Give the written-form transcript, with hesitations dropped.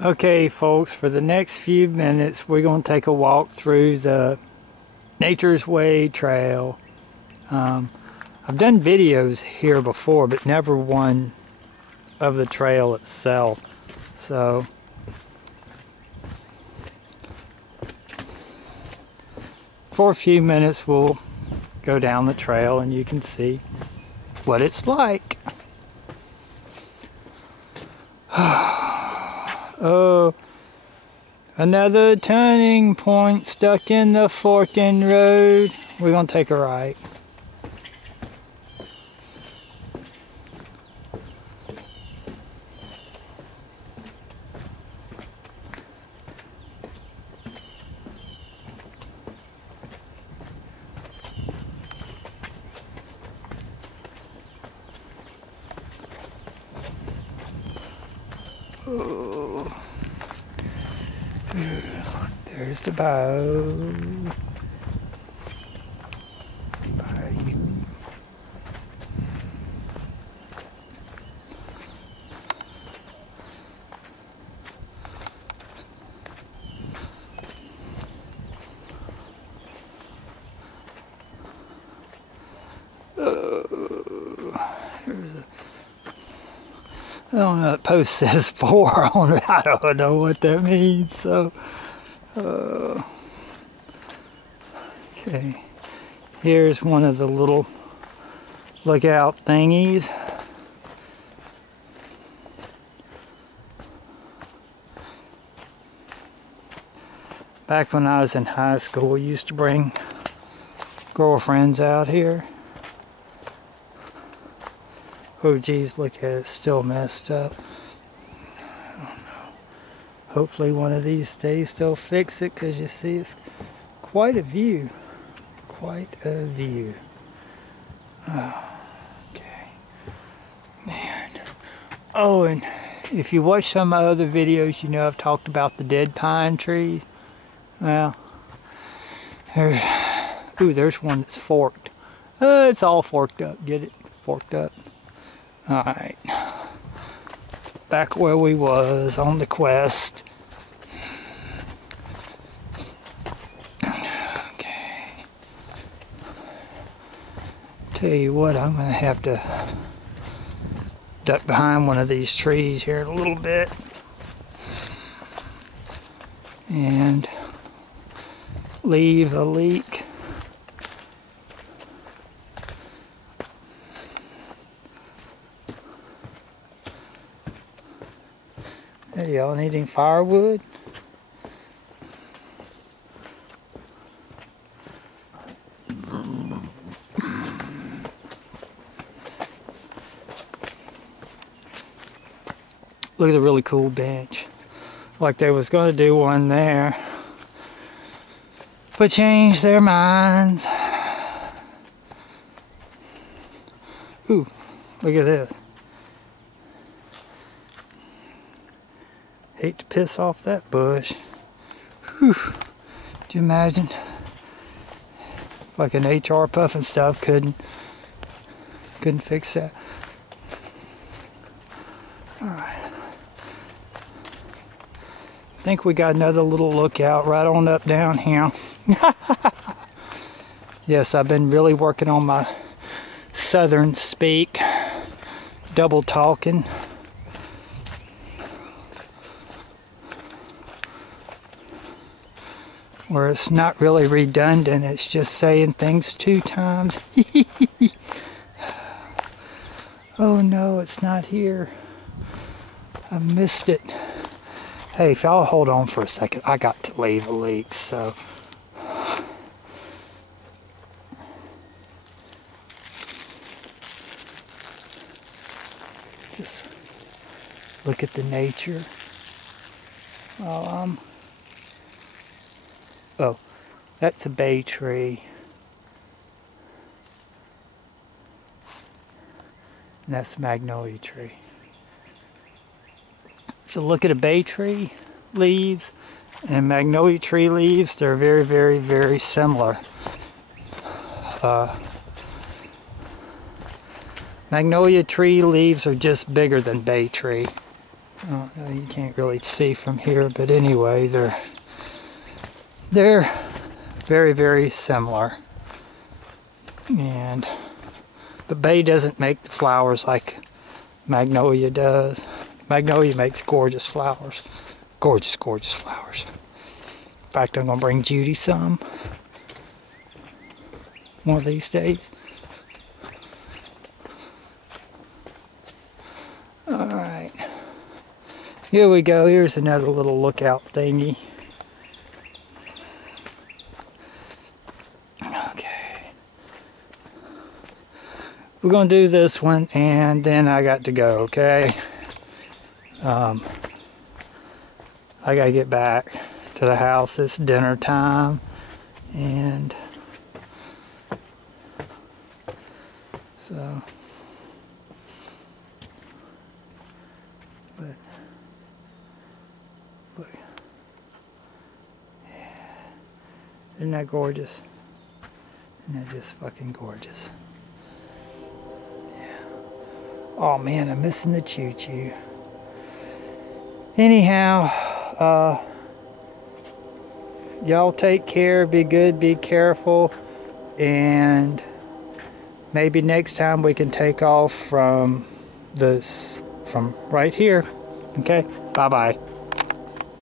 Okay folks, for the next few minutes we're going to take a walk through the Nature's Way trail. I've done videos here before, but never one of the trail itself. So for a few minutes we'll go down the trail and you can see what it's like. Oh, another turning point stuck in the forking road. We're going to take a right. Oh. There's the bow. I don't know, that post says 4 on it. I don't know what that means, so okay, here's one of the little lookout thingies. Back when I was in high school, we used to bring girlfriends out here. Oh geez, look at it, it's still messed up. I don't know. Hopefully one of these days they'll fix it, because you see it's quite a view. Quite a view. Oh, okay. Man. Oh, and if you watch some of my other videos, you know I've talked about the dead pine trees. Well, there's one that's forked. It's all forked up. Get it? Forked up. Alright, back where we was on the quest. Okay. Tell you what, I'm going to have to duck behind one of these trees here in a little bit. And leave a leak. Hey, y'all needing firewood? Look at the really cool bench. Like they was going to do one there, but changed their minds. Ooh, look at this. Hate to piss off that bush. Whew. Could you imagine? Like an HR puffin stuff couldn't fix that. Alright. I think we got another little lookout right on up down here. Yes, I've been really working on my southern speak. Double talking. Where it's not really redundant, it's just saying things 2 times. Oh no, it's not here. I missed it. Hey, if y'all hold on for a second, I got to leave a leak, so. Just look at the nature. Oh, that's a bay tree. And that's a magnolia tree. So look at a bay tree leaves and magnolia tree leaves. They're very, very, very similar. Magnolia tree leaves are just bigger than bay tree. You can't really see from here, but anyway, they're very, very similar. And the bay doesn't make the flowers like magnolia does. Magnolia makes gorgeous flowers. Gorgeous, gorgeous flowers. In fact, I'm going to bring Judy some one of these days. Alright. Here we go. Here's another little lookout thingy. Okay. We're going to do this one and then I got to go, okay? I got to get back to the house. It's dinner time. And so, but look, yeah, isn't that gorgeous? Isn't that just fucking gorgeous? Yeah. Oh man, I'm missing the choo-choo. Anyhow, y'all take care, be good, be careful, and maybe next time we can take off from right here. Okay, bye-bye.